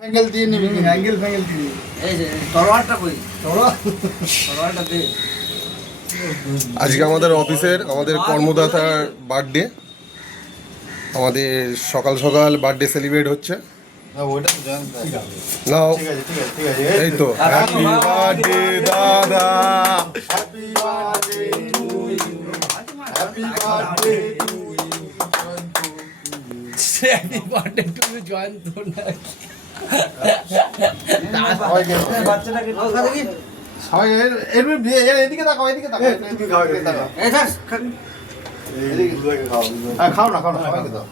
Angle দিয়ে নিবি, angle ফ্যাঙ্গেল দিয়ে এই যে তরোয়ালটা কই? তরোয়ালটা দে। আজকে আমাদের অফিসের আমাদের কর্মদাতার বার্থডে। আমাদের সকাল সকাল বার্থডে সেলিব্রেট হচ্ছে। ওইটা তো জান নাও ঠিক আছে ঠিক আছে ঠিক আছে এই তো হ্যাপি বার্থডে দাদা, happy birthday to you, happy birthday to you, happy birthday to you Jayanta নাকি? বাচ্চাটাকে সবাই এদিকে তাকাও, এদিকে তাকাও, তুমি খাও, এদিকে তাকাও। এই থাক হ্যাঁ, খাও না সবাইকে দাও।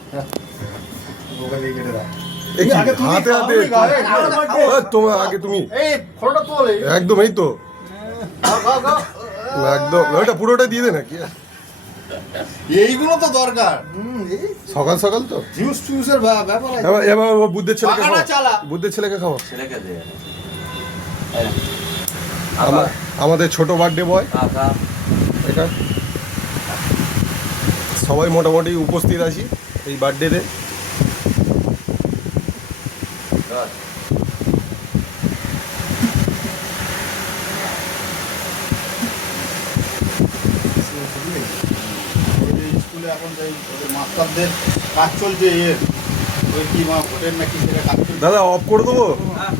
ওকে দিয়ে কেটে দাও। এ কি আগে তুমি হাতে খাও, হাতে তুমি খাও, এই, তোমার আগে তুমি এই ফটোটা তোল, এই একদম এই তো খাও, খাও, খাও। একদম ওইটা পুরোটা দিয়ে দে নাকি। এইগুলো তো দরকার। সকাল সকাল তো জুস টুসের ব্যাপার আছে। এবার এবার ও বুদ্ধের ছেলেকে পাকাটা খাও, চালা। বুদ্ধের ছেলেকে খাও। ছেলেকে দে। আমাদের ছোট বার্থডে বয় কাকা এটা সবাই মোটামুটি উপস্থিত আছি এই বার্থডেতে। ওই যে স্কুলে এখন যে ওদের মাস্টারদের কাজ চলছে, ওই কি ভোটের নাকি সেটা কাজ চলছে। দাদা অফ করে দেবো। হ্যাঁ